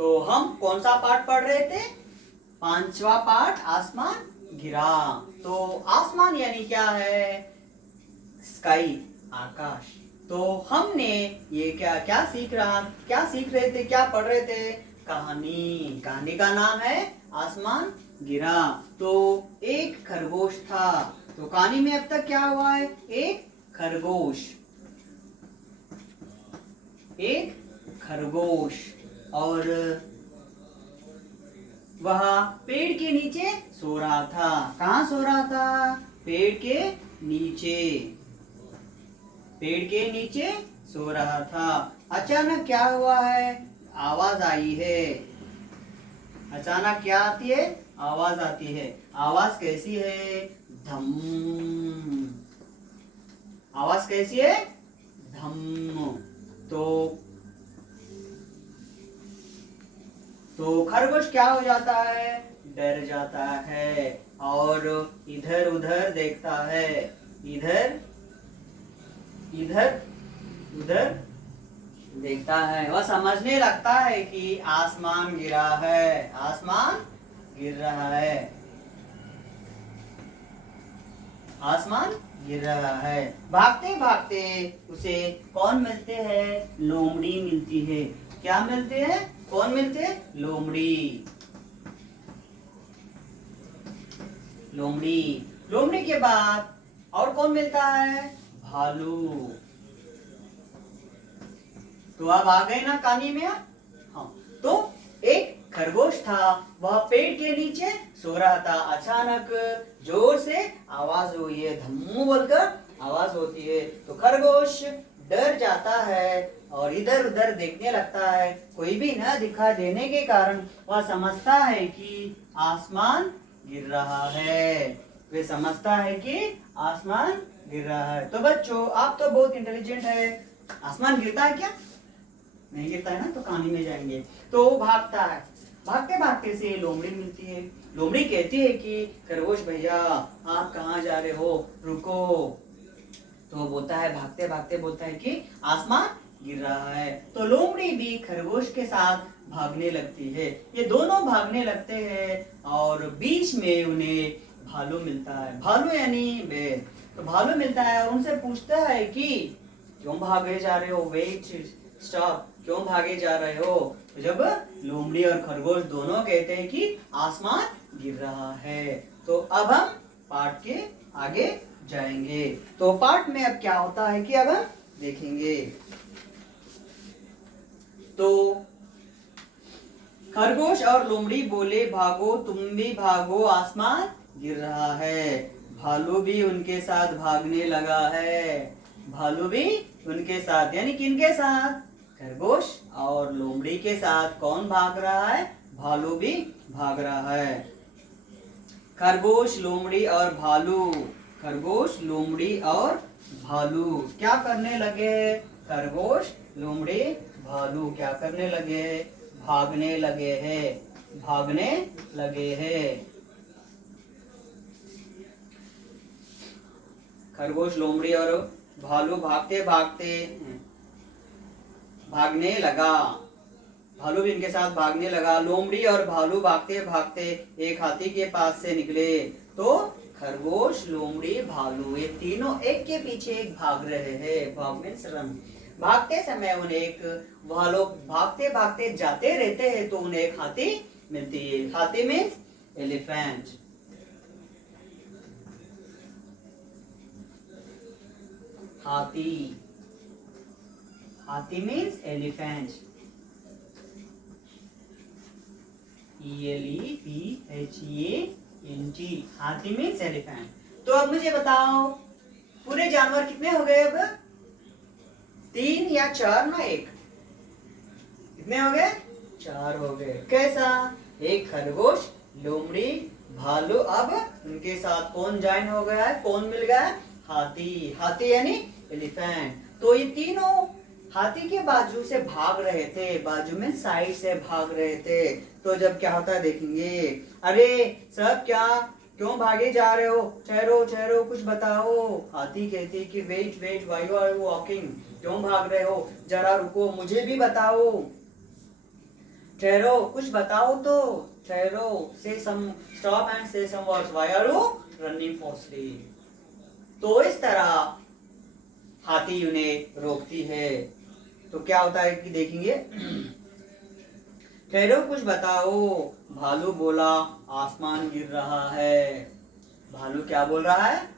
तो हम कौन सा पाठ पढ़ रहे थे? पांचवा पाठ आसमान गिरा। तो आसमान यानी क्या है? स्काई, आकाश। तो हमने ये क्या सीख रहे थे, क्या पढ़ रहे थे? कहानी। कहानी का नाम है आसमान गिरा। तो एक खरगोश था। तो कहानी में अब तक क्या हुआ है? एक खरगोश और वह पेड़ के नीचे सो रहा था। कहाँ सो रहा था? पेड़ के नीचे सो रहा था। अचानक क्या हुआ है? आवाज आई है। अचानक क्या आती है? आवाज आती है। आवाज कैसी है? धम। आवाज कैसी है? धम। तो खरगोश क्या हो जाता है? डर जाता है और इधर उधर देखता है। इधर उधर देखता है। वह समझने लगता है कि आसमान गिरा है। आसमान गिर रहा है। आसमान गिर रहा है। भागते भागते उसे कौन मिलते हैं? लोमड़ी मिलती है। क्या मिलते हैं? कौन मिलते हैं? लोमड़ी के बाद और कौन मिलता है? भालू। तो आप आ गए ना कहानी में? हाँ। तो एक खरगोश था, वह पेड़ के नीचे सो रहा था। अचानक जोर से आवाज हुई है, धम्मू बोलकर आवाज होती है। तो खरगोश डर जाता है और इधर उधर देखने लगता है। कोई भी न दिखा देने के कारण वह समझता है कि आसमान गिर रहा है। वे समझता है कि आसमान गिर रहा है। तो बच्चों, आप तो बहुत इंटेलिजेंट है। आसमान गिरता है क्या? नहीं गिरता है ना। तो कहानी में जाएंगे। तो भागता है। भागते भागते से लोमड़ी मिलती है। लोमड़ी कहती है कि खरगोश भैया, आप कहाँ जा रहे हो? रुको। तो बोलता है, भागते भागते बोलता है कि आसमान गिर रहा है। तो लोमड़ी भी खरगोश के साथ भागने लगती है। ये दोनों भागने लगते हैं और बीच में उन्हें भालू मिलता है। भालू यानी बेर। तो भालू मिलता है और उनसे पूछता है कि क्यों भागे जा रहे हो? Wait, stop. क्यों भागे जा रहे हो? तो जब लोमड़ी और खरगोश दोनों कहते हैं कि आसमान गिर रहा है। तो अब हम पाठ के आगे जाएंगे। तो पाठ में अब क्या होता है कि अब हम देखेंगे। तो खरगोश और लोमड़ी बोले, भागो, तुम भी भागो, आसमान गिर रहा है। भालू भी उनके साथ भागने लगा है। भालू भी उनके साथ, यानी किनके साथ? खरगोश और लोमड़ी के साथ। कौन भाग रहा है? भालू भी भाग रहा है। खरगोश, लोमड़ी और भालू। खरगोश, लोमड़ी और भालू क्या करने लगे? खरगोश, लोमड़ी, भालू क्या करने लगे? भागने लगे हैं। खरगोश, लोमड़ी और भालू भागते भागते भागने लगा। भालू भी इनके साथ भागने लगा। लोमड़ी और भालू भागते भागते एक हाथी के पास से निकले। तो खरगोश, लोमड़ी, भालू ये तीनों एक के पीछे एक भाग रहे हैं। भाग मीन्स रन। भागते समय उन्हें वह लोग भागते भागते जाते रहते हैं तो उन्हें एक हाथी मिलती है। हाथी मीन्स एलिफेंट। हाथी मीन्स एलिफेंट। ELEPHENT। हाथी मीन्स एलिफेंट। तो अब मुझे बताओ, पूरे जानवर कितने हो गए? अब 3 या 4 ना 1? कितने हो गए? 4 हो गए। कैसा? एक खरगोश, लोमड़ी, भालू। अब उनके साथ कौन ज्वाइन हो गया है? कौन मिल गया है? हाथी यानी एलिफेंट। तो ये तीनों हाथी के बाजू से भाग रहे थे। बाजू में साइड से भाग रहे थे। तो जब क्या होता है देखेंगे। अरे सब क्या, क्यों भागे जा रहे हो? ठहरो, कुछ बताओ। हाथी कहती कि wait, why you are walking? क्यों भाग रहे हो? जरा रुको, मुझे भी बताओ। ठहरो, कुछ बताओ तो। ठहरो, से सम, स्टॉप एंड से some words, why are you running fastly. तो इस तरह हाथी उन्हें रोकती है। तो क्या होता है कि देखेंगे। ठहरो, कुछ बताओ। भालू बोला, आसमान गिर रहा है। भालू क्या बोल रहा है?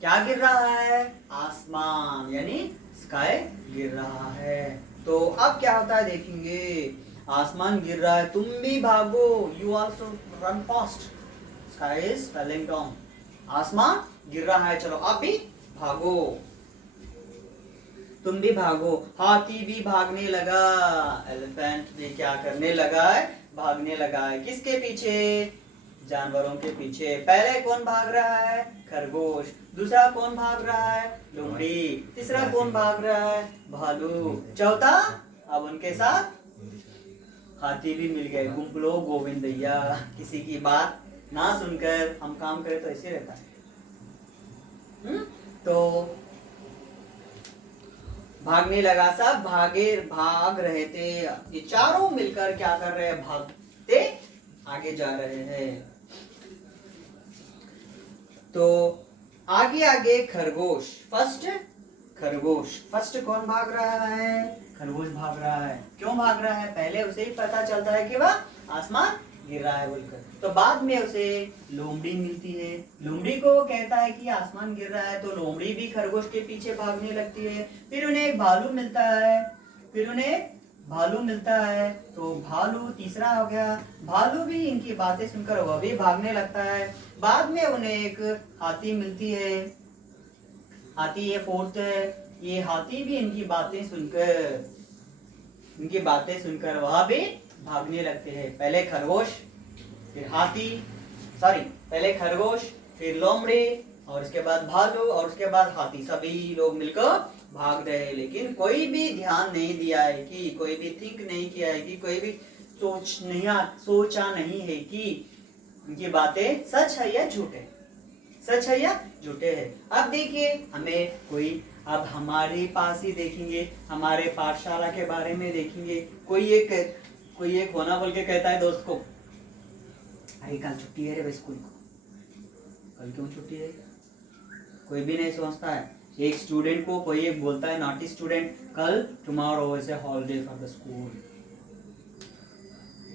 क्या गिर रहा है? आसमान, यानी स्काई गिर रहा है। तो अब क्या होता है देखेंगे। आसमान गिर रहा है, तुम भी भागो, you also run fast, sky is falling down. आसमान गिर रहा है, चलो आप भी भागो, तुम भी भागो। हाथी भी भागने लगा। एलिफेंट भी क्या करने लगा है? भागने लगा है। किसके पीछे? जानवरों के पीछे। पहले कौन भाग रहा है? खरगोश। दूसरा कौन भाग रहा है? लोमड़ी। तीसरा कौन भाग रहा है? भालू। चौथा, अब उनके साथ हाथी भी मिल गए। गुम्पलो गोविंदैया। किसी की बात ना सुनकर हम काम करें तो ऐसे रहता है। तो भागने लगा, सब भाग रहे थे। ये चारों मिलकर क्या कर रहे हैं? भागते आगे जा रहे हैं। तो आगे आगे खरगोश फर्स्ट कौन भाग रहा है? खरगोश भाग रहा है। क्यों भाग रहा है? पहले उसे ही पता चलता है कि वह आसमान गिर रहा है बोलकर। तो बाद में उसे लोमड़ी मिलती है। लोमड़ी को कहता है कि आसमान गिर रहा है, तो लोमड़ी भी खरगोश के पीछे भागने लगती है। फिर उन्हें एक भालू मिलता है। तो भालू तीसरा हो गया। भालू भी इनकी बातें सुनकर वह भी भागने लगता है। बाद में उन्हें एक हाथी मिलती है। हाथी ये फोर्थ है। ये हाथी भी इनकी बातें सुनकर वह भी भागने लगते हैं। पहले खरगोश, फिर लोमड़ी, और उसके बाद भालू, और उसके बाद हाथी। सभी लोग मिलकर भाग रहे हैं। लेकिन कोई भी ध्यान नहीं दिया है कि, कोई भी थिंक नहीं किया है कि, कोई भी सोचा नहीं है कि उनकी बातें सच है या झूठे है। अब देखिए, अब हमारे पास ही देखेंगे, हमारे पाठशाला के बारे में देखेंगे। कोई एक होना बोल के कहता है दोस्त को, अरे कल छुट्टी है रे स्कूल को। कल क्यों छुट्टी है? कोई भी नहीं सोचता है। एक स्टूडेंट को कोई एक बोलता है, नॉटी स्टूडेंट, कल tomorrow is a holiday for the school.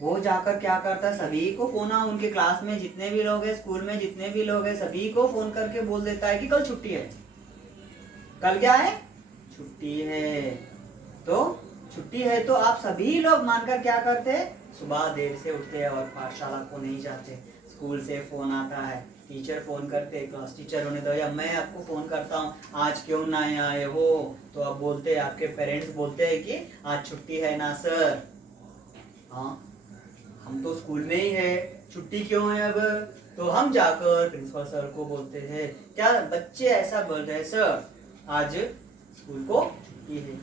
वो जाकर क्या करता है? सभी को फोन, उनके क्लास में जितने भी लोग हैं, स्कूल में जितने भी लोग हैं, सभी को फोन करके बोल देता है कि कल छुट्टी है। कल क्या है? छुट्टी है। तो छुट्टी है तो आप सभी लोग मानकर क्या करते हैं? सुबह देर से उठते हैं और पाठशाला को नहीं जाते। स्कूल से फोन आता है, टीचर फोन करते, क्लास टीचर होने दो या मैं आपको फोन करता हूँ, आज क्यों ना आए हो? तो आप बोलते हैं, आपके पेरेंट्स बोलते हैं कि आज छुट्टी है ना सर। हाँ, हम तो स्कूल में ही है, छुट्टी क्यों है अब? तो हम जाकर प्रिंसिपल सर को बोलते हैं, क्या बच्चे ऐसा बोल रहे हैं सर, आज स्कूल को छुट्टी है।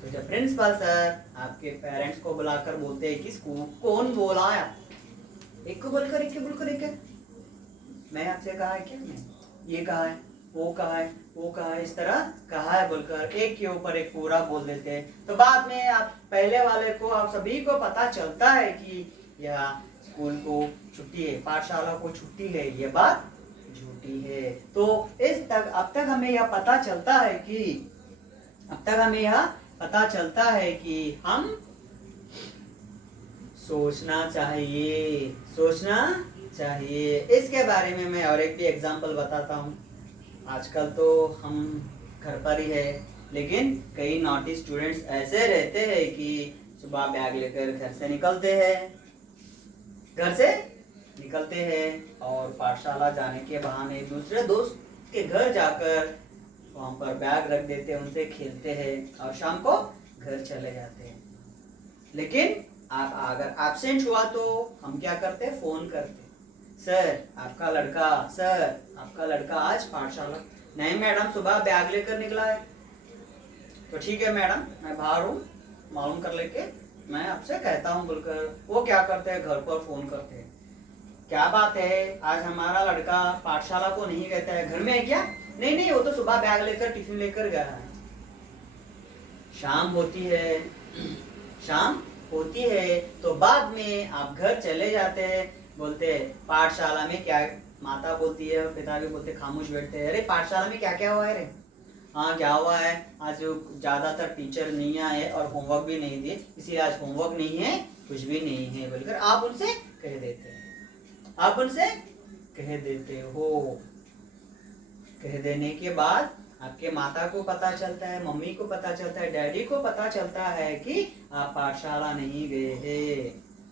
तो जब प्रिंसिपल सर आपके पेरेंट्स को बुलाकर बोलते हैं कि स्कूल कौन बोलाया, एक को बोलकर एक मैं आपसे कहा है क्या? मैं ये कहा है, वो कहा है, इस तरह कहा है बोलकर एक के ऊपर एक पूरा बोल देते हैं। तो बाद में आप पहले वाले को, आप सभी को पता चलता है कि यह स्कूल को छुट्टी है, पाठशाला को छुट्टी है, ये बात झूठी है। तो अब तक हमें यह पता चलता है कि हम सोचना चाहिए। इसके बारे में मैं और एक भी एग्जांपल बताता हूँ। आजकल तो हम घर पर ही है, लेकिन कई नॉटी स्टूडेंट्स ऐसे रहते हैं कि सुबह बैग लेकर घर से निकलते हैं और पाठशाला जाने के बहाने दूसरे दोस्त के घर जाकर वहां पर बैग रख देते हैं, उनसे खेलते हैं और शाम को घर चले जाते हैं। लेकिन आप अगर एब्सेंट हुआ तो हम क्या करते? फोन करते, सर आपका लड़का आज पाठशाला नहीं मैडम, सुबह बैग लेकर निकला है। तो ठीक है मैडम, मैं बाहर हूँ, मालूम कर लेके मैं आपसे कहता हूँ बोलकर वो क्या करते हैं? घर पर फोन करते हैं, क्या बात है, आज हमारा लड़का पाठशाला को नहीं रहता है, घर में है क्या? नहीं, वो तो सुबह बैग लेकर टिफिन लेकर गया है। शाम होती है तो बाद में आप घर चले जाते हैं, बोलते हैं पाठशाला में क्या, माता बोलती है और पिता भी बोलते, खामोश बैठते हैं, अरे पाठशाला में क्या क्या हुआ है रे, हाँ क्या हुआ है, आज ज्यादातर टीचर नहीं आए और होमवर्क भी नहीं दिए, इसलिए आज होमवर्क नहीं है, कुछ भी नहीं है बोलकर आप उनसे कह देते हैं, आप उनसे कह देते हो। कह देने के बाद आपके माता को पता चलता है, मम्मी को पता चलता है, डैडी को पता चलता है कि आप पाठशाला नहीं गए हैं,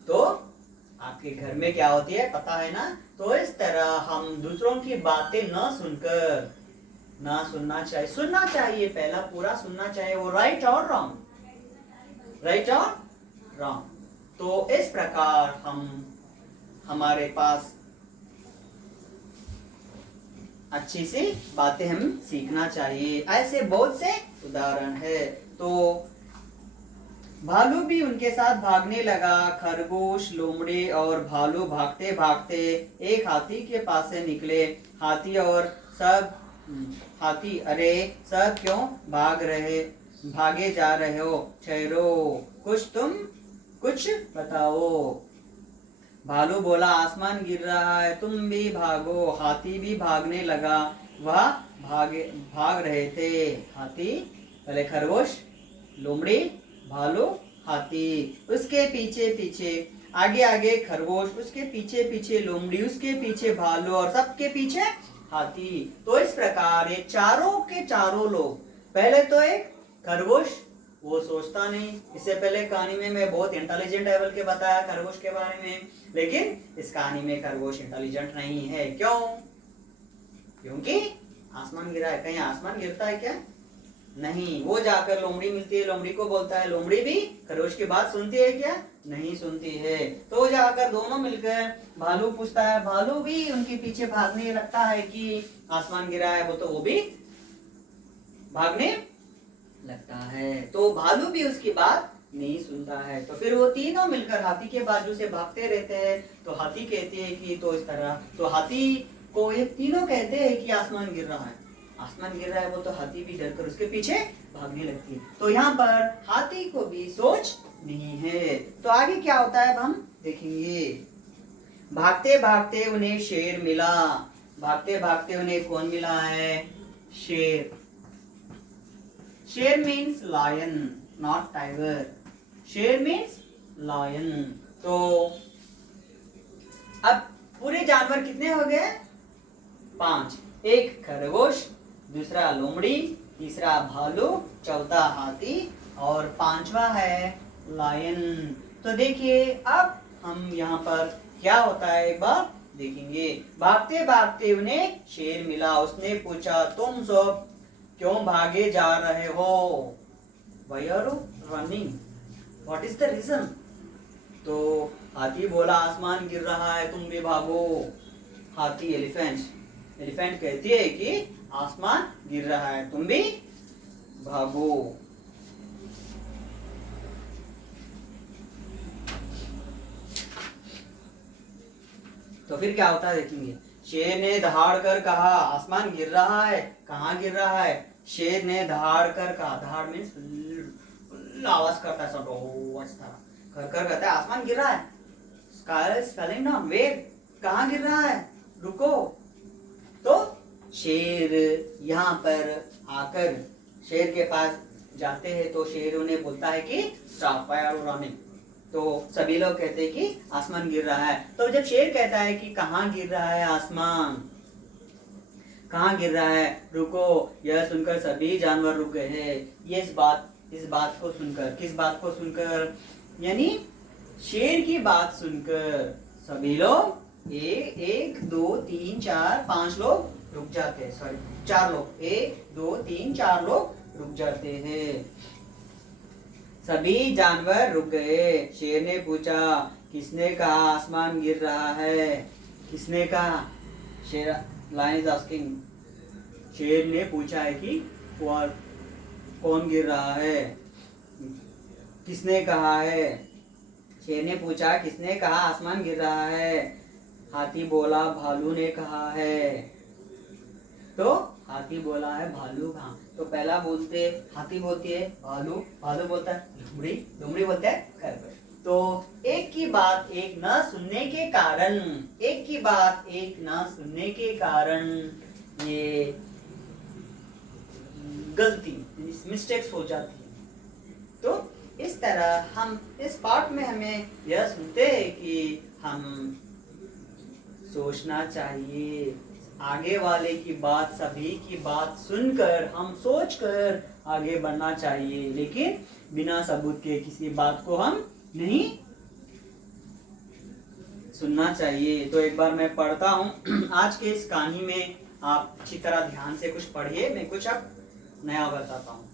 तो आपके घर में क्या होती है पता है ना। तो इस तरह हम दूसरों की बातें न सुनकर, ना सुनना चाहिए, सुनना चाहिए, पहला पूरा सुनना चाहिए, वो राइट और रॉन्ग, राइट और रॉन्ग। तो इस प्रकार हमारे पास अच्छी सी बातें हम सीखना चाहिए। ऐसे बहुत से उदाहरण है। तो भालू भी उनके साथ भागने लगा। खरगोश, लोमड़ी और भालू भागते भागते एक हाथी के पास से निकले। हाथी, अरे सब क्यों भागे जा रहे हो, ठहरो, कुछ बताओ। भालू बोला आसमान गिर रहा है, तुम भी भागो। हाथी भी भागने लगा। वह भाग रहे थे। हाथी पहले, खरगोश, लोमड़ी, भालू, हाथी, उसके पीछे पीछे, आगे आगे खरगोश, उसके पीछे पीछे लोमड़ी, उसके पीछे भालू और सबके पीछे हाथी। तो इस प्रकार ये चारों के चारों लोग, पहले तो एक खरगोश, वो सोचता नहीं, इससे पहले कहानी में मैं बहुत इंटेलिजेंट लेवल के बताया खरगोश के बारे में, लेकिन इस कहानी में खरगोश इंटेलिजेंट नहीं है। क्यों? क्योंकि आसमान गिरा है। कहीं आसमान गिरता है क्या? नहीं। वो जाकर लोमड़ी मिलती है, लोमड़ी को बोलता है, लोमड़ी भी खरगोश की बात सुनती है क्या? नहीं सुनती है। तो जाकर दोनों मिलकर भालू पूछता है, भालू भी उनके पीछे भागने लगता है कि आसमान गिरा है, वो भी भागने लगता है। तो भालू भी उसकी बात नहीं सुनता है। तो फिर वो तीनों मिलकर हाथी के बाजू से भागते रहते हैं। तो हाथी कहती है कि तो इस तरह, तो हाथी को ये तीनों कहते हैं कि आसमान गिर रहा है, आसमान गिर रहा है। वो तो हाथी भी डरकर उसके पीछे भागने लगती है। तो यहाँ पर हाथी को भी सोच नहीं है। तो आगे क्या होता है अब हम देखेंगे। भागते भागते उन्हें शेर मिला। भागते भागते उन्हें कौन मिला है? शेर। शेर मीन्स लायन, नॉट टाइगर। शेर मीन्स लायन। तो अब पूरे जानवर कितने हो गए? 5। एक खरगोश, दूसरा लोमड़ी, तीसरा भालू, चौथा हाथी और 5वां है लायन। तो देखिए अब हम यहाँ पर क्या होता है एक बार देखेंगे। भागते भागते उन्हें शेर मिला। उसने पूछा, तुम सब क्यों भागे जा रहे हो? Why are you running? What is the reason? तो हाथी बोला आसमान गिर रहा है, तुम भी भागो। हाथी, एलिफेंट कहती है कि आसमान गिर रहा है, तुम भी भागो। तो फिर क्या होता है देखेंगे। शेर ने दहाड़ कर कहा, आसमान गिर रहा है, कहाँ गिर रहा है? शेर ने दहाड़ कर कहा। दहाड़ मीन्स आवाज करता है, कर कर कहता है आसमान गिर रहा है। स्काई स्पेलिंग ना, वेट, कहाँ गिर रहा है, रुको। तो शेर यहाँ पर आकर शेर के पास जाते हैं। तो शेर उन्हें बोलता है कि stop, why are you running? तो सभी लोग कहते हैं कि आसमान गिर रहा है। तो जब शेर कहता है कि कहाँ गिर रहा है आसमान, कहाँ गिर रहा है, रुको, यह सुनकर सभी जानवर रुक गए हैं। ये इस बात को सुनकर, किस बात को सुनकर? यानी शेर की बात सुनकर सभी लोग 1 2 3 4 5 लोग रुक जाते हैं। सॉरी, 4 लोग, 1 2 3 4 लोग रुक जाते हैं। सभी जानवर रुक गए। शेर ने पूछा, किसने कहा आसमान गिर रहा है? किसने कहा? शेर, लायन इज आस्किंग। शेर ने पूछा है कि कौन गिर रहा है, किसने कहा है? शेर ने पूछा, किसने कहा आसमान गिर रहा है? हाथी बोला, भालू ने कहा है। तो हाथी बोला है भालू कहाँ? तो पहला बोलते हाथी बोलती है भालू, भालू बोलता है लोमड़ी, लोमड़ी बोलता है खरगोश। की बात एक न सुनने के कारण, एक की बात एक न सुनने के कारण ये गलती मिस्टेक्स हो जाती है। तो इस तरह हम इस पार्ट में हमें यह सुनते हैं कि हम सोचना चाहिए, आगे वाले की बात, सभी की बात सुनकर हम सोचकर आगे बढ़ना चाहिए, लेकिन बिना सबूत के किसी बात को हम नहीं सुनना चाहिए। तो एक बार मैं पढ़ता हूँ आज के इस कहानी में, आप अच्छी तरह ध्यान से कुछ पढ़िए, मैं कुछ अब नया बताता हूँ।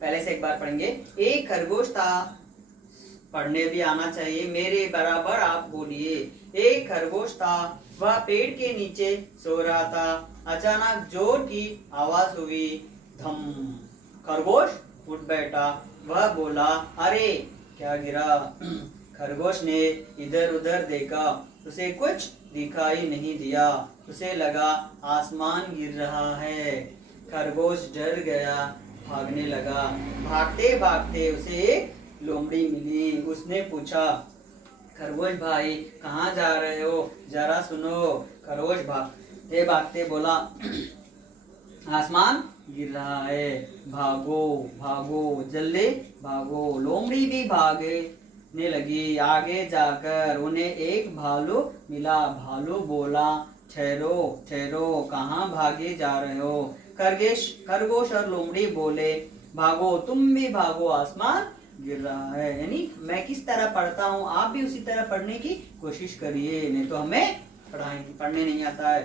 पहले से एक बार पढ़ेंगे। एक खरगोश था, पढ़ने भी आना चाहिए, मेरे बराबर आप बोलिए। एक खरगोश था, वह पेड़ के नीचे सो रहा था। अचानक जोर की आवाज हुई, धम। खरगोश उठ बैठा, वह बोला, अरे क्या गिरा? खरगोश ने इधर उधर देखा, उसे कुछ दिखाई नहीं दिया। उसे लगा आसमान गिर रहा है। खरगोश डर गया, भागने लगा। भागते भागते उसे एक लोमड़ी मिली। उसने पूछा, खरगोश भाई कहाँ जा रहे हो, जरा सुनो। खरगोश भागते भागते बोला, आसमान गिर रहा है, भागो भागो जल्दी भागो। लोमड़ी भी भागने लगी। आगे जाकर उन्हें एक भालू मिला। भालू बोला, ठहरो ठहरो, कहाँ भागे जा रहे हो? खरगोश और लोमड़ी बोले, भागो, तुम भी भागो, आसमान गिर रहा है। यानी मैं किस तरह पढ़ता हूँ, आप भी उसी तरह पढ़ने की कोशिश करिए, नहीं तो हमें पढ़ने नहीं आता है।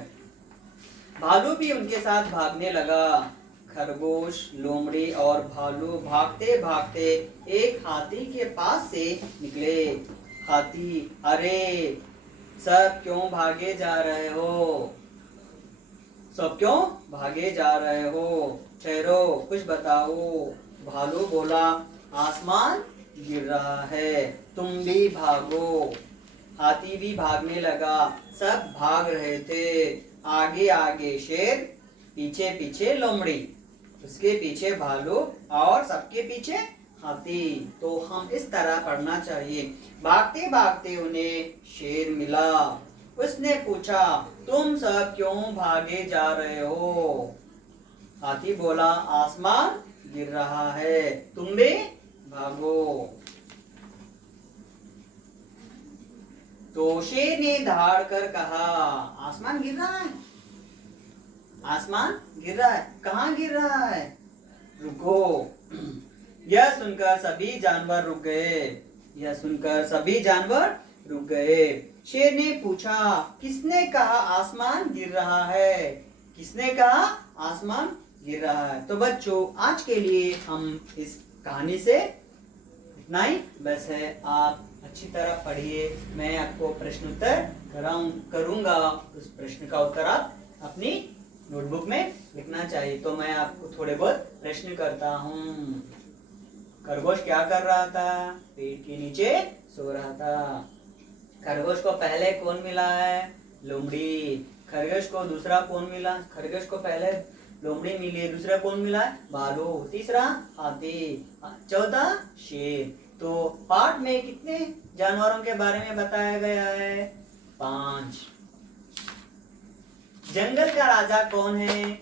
भालू भी उनके साथ भागने लगा। खरगोश, लोमड़ी और भालू भागते भागते एक हाथी के पास से निकले। हाथी, अरे सब क्यों भागे जा रहे हो? सब क्यों भागे जा रहे हो? ठहरो, कुछ बताओ। भालू बोला, आसमान गिर रहा है, तुम भी भागो। हाथी भी भागने लगा। सब भाग रहे थे। आगे आगे शेर, पीछे पीछे लोमड़ी, उसके पीछे भालू और सबके पीछे हाथी। तो हम इस तरह पढ़ना चाहिए। भागते भागते उन्हें शेर मिला। उसने पूछा, तुम सब क्यों भागे जा रहे हो? हाथी बोला, आसमान गिर रहा है, तुम भी भागो। तो शेर ने दहाड़ कर कहा, आसमान गिर रहा है? आसमान गिर रहा है, कहाँ गिर रहा है? रुको। यह सुनकर सभी जानवर रुक गए। यह सुनकर सभी जानवर रुक गए। शेर ने पूछा, किसने कहा आसमान गिर रहा है? किसने कहा आसमान गिर रहा है? तो बच्चों, आज के लिए हम इस कहानी से इतना ही बस है। आप अच्छी तरह पढ़िए, मैं आपको प्रश्नोत्तर करूंगा। उस प्रश्न का उत्तर आप अपनी नोटबुक में लिखना चाहिए। तो मैं आपको थोड़े बहुत प्रश्न करता हूँ। खरगोश क्या कर रहा था? पेड़ के नीचे सो रहा था। खरगोश को पहले कौन मिला है? लोमड़ी। खरगोश को दूसरा कौन मिला? खरगोश को पहले लोमड़ी मिली, दूसरा कौन मिला है? भालू। तीसरा हाथी, चौथा शेर। तो पाठ में कितने जानवरों के बारे में बताया गया है? 5। जंगल का राजा कौन है?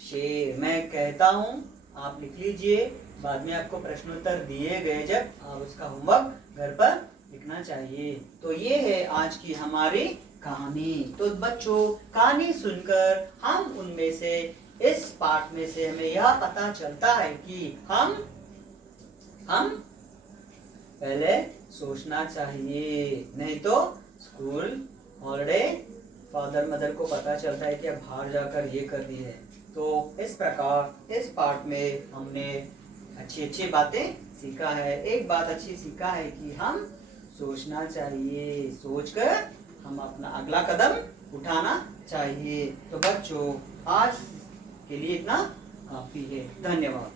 शेर। मैं कहता हूँ, आप लिख लीजिए, बाद में आपको प्रश्नोत्तर दिए गए जब आप उसका होमवर्क घर पर लिखना चाहिए। तो ये है आज की हमारी कहानी। तो बच्चों, कहानी सुनकर हम उनमें से, इस पाठ में से हमें यह पता चलता है कि हम पहले सोचना चाहिए, नहीं तो स्कूल हॉलिडे फादर मदर को पता चलता है कि अब बाहर जाकर ये कर दिए। तो इस प्रकार इस पाठ में हमने अच्छी बातें सीखा है। एक बात अच्छी सीखा है कि हम सोचना चाहिए, सोचकर हम अपना अगला कदम उठाना चाहिए। तो बच्चों, आज के लिए इतना काफी है। धन्यवाद।